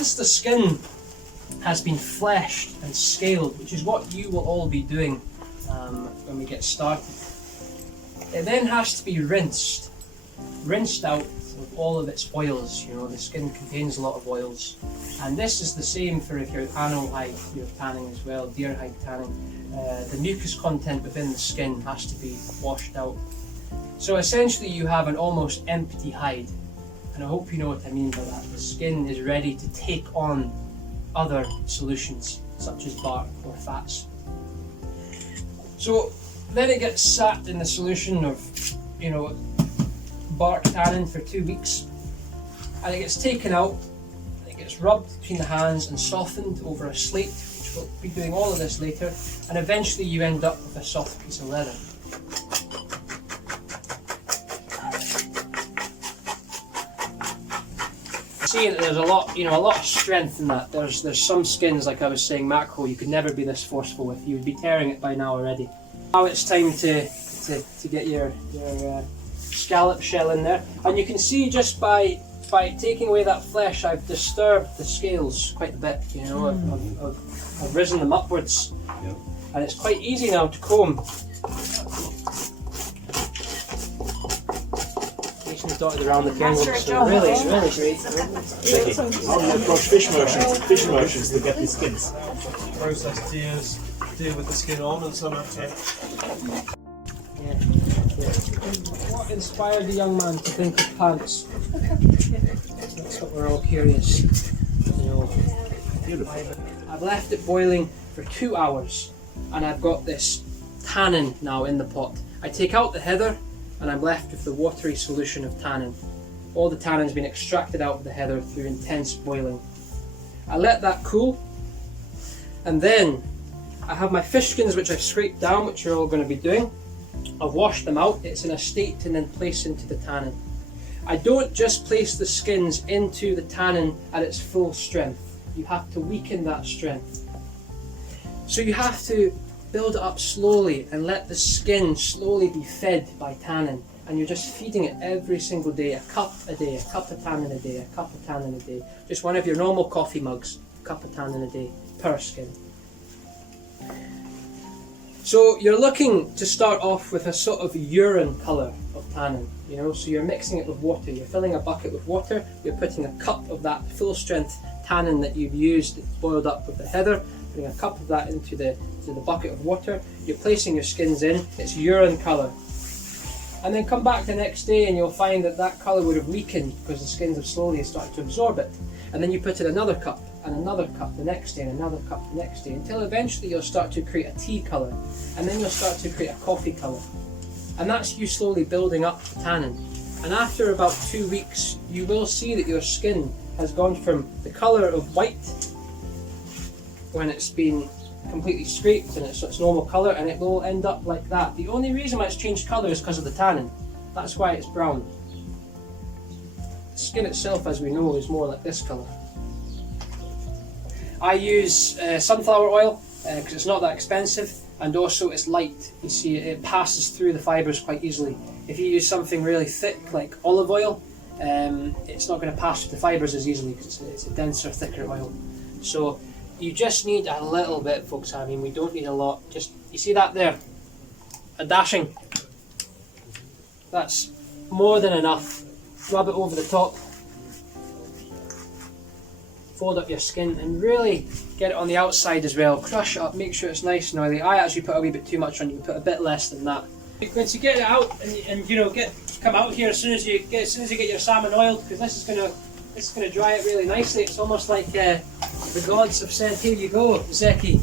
once the skin has been fleshed and scaled, which is what you will all be doing when we get started, it then has to be rinsed out of all of its oils. You know, the skin contains a lot of oils, and this is the same for if you're animal hide, you're tanning as well, deer hide tanning. The mucus content within the skin has to be washed out. So essentially you have an almost empty hide, and I hope you know what I mean by that. The skin is ready to take on other solutions such as bark or fats. So then it gets sat in the solution of, you know, bark tannin for 2 weeks, and it gets taken out, it gets rubbed between the hands and softened over a slate, which we'll be doing all of this later, and eventually you end up with a soft piece of leather. See that there's a lot of strength in that. There's some skins, like I was saying, mackerel, you could never be this forceful with. You would be tearing it by now already. Now it's time to get your scallop shell in there, and you can see just by taking away that flesh, I've disturbed the scales quite a bit. You know, I've risen them upwards, yep. And it's quite easy now to comb. Dotted around the table, so really great. How do you approach fish merchants to get these skins? Process deals deal with the skin on and some have to. Yeah. What inspired the young man to think of pants? That's what we're all curious. You know, I've left it boiling for 2 hours, and I've got this tannin now in the pot. I take out the heather, and I'm left with the watery solution of tannin. All the tannin's been extracted out of the heather through intense boiling. I let that cool, and then I have my fish skins which I've scraped down, which you're all going to be doing. I've washed them out, it's in a state to then place into the tannin. I don't just place the skins into the tannin at its full strength. You have to weaken that strength. So you have to build it up slowly and let the skin slowly be fed by tannin, and you're just feeding it every single day, a cup a day, a cup of tannin a day, a cup of tannin a day. Just one of your normal coffee mugs, a cup of tannin a day per skin. So you're looking to start off with a sort of urine colour of tannin, you know, so you're mixing it with water. You're filling a bucket with water, you're putting a cup of that full strength tannin that you've used, boiled up with the heather, putting a cup of that into the bucket of water, you're placing your skins in, it's urine colour. And then come back the next day and you'll find that that colour would have weakened because the skins have slowly started to absorb it. And then you put in another cup and another cup the next day and another cup the next day, until eventually you'll start to create a tea colour, and then you'll start to create a coffee colour. And that's you slowly building up the tannin. And after about 2 weeks you will see that your skin has gone from the colour of white when it's been completely scraped and it's its normal colour, and it will end up like that. The only reason why it's changed colour is because of the tannin. That's why it's brown. The skin itself, as we know, is more like this colour. I use sunflower oil because it's not that expensive, and also it's light. You see, it passes through the fibres quite easily. If you use something really thick like olive oil, it's not going to pass through the fibres as easily because it's a denser, thicker oil. So you just need a little bit, folks. I mean, we don't need a lot. Just, you see that there? A dashing. That's more than enough. Rub it over the top. Fold up your skin and really get it on the outside as well. Crush it up, make sure it's nice and oily. I actually put a wee bit too much on. You can put a bit less than that. Once you get it out and you know, come out here as soon as you get your salmon oiled, because this is gonna dry it really nicely. It's almost like the gods have said, "Here you go, Zeki.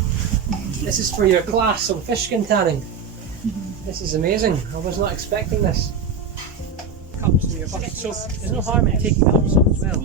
This is for your class on fish skin tanning." This is amazing. I was not expecting this. Cups in your bucket, so there's no harm in taking up some as well.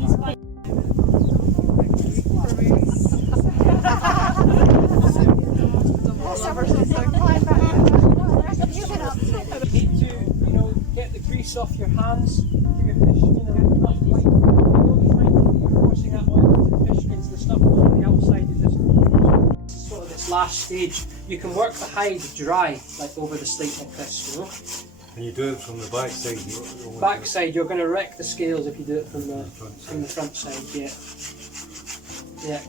You need to, you know, get the grease off your hands. Give your fish skin a little bit white. You'll be finding that you're forcing that oil into the fish skins. The stuff goes on the outside. You just sort of this last stage. You can work the hide dry, like over the slate like this, you know. And you do it from the back side. Back side, you're going to wreck the scales if you do it from the front side. Yeah. Yeah.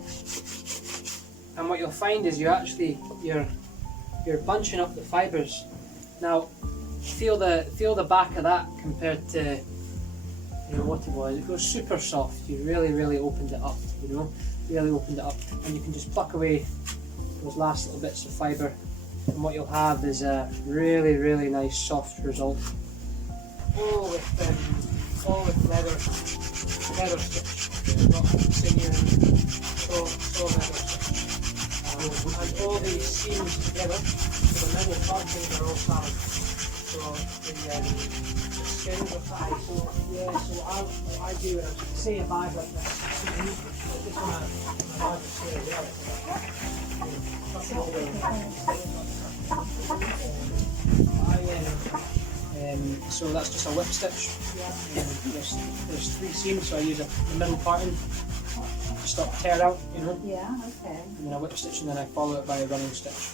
And what you'll find is you're bunching up the fibres. Now, feel the back of that compared to what it was. It goes super soft. You really opened it up. Really opened it up, and you can just pluck away those last little bits of fibre, and what you'll have is a really nice soft result. All with leather stitch, not sinew, so leather stitch. And all these seams together, so the middle markings are all solid. So the skins are tight. So yeah, so what I do is, say a bag like this. This one a larger scale, so that's just a whip stitch. There's 3 seams, so I use the middle parting to stop tear out, Yeah, okay. and then a whip stitch, and then I follow it by a running stitch.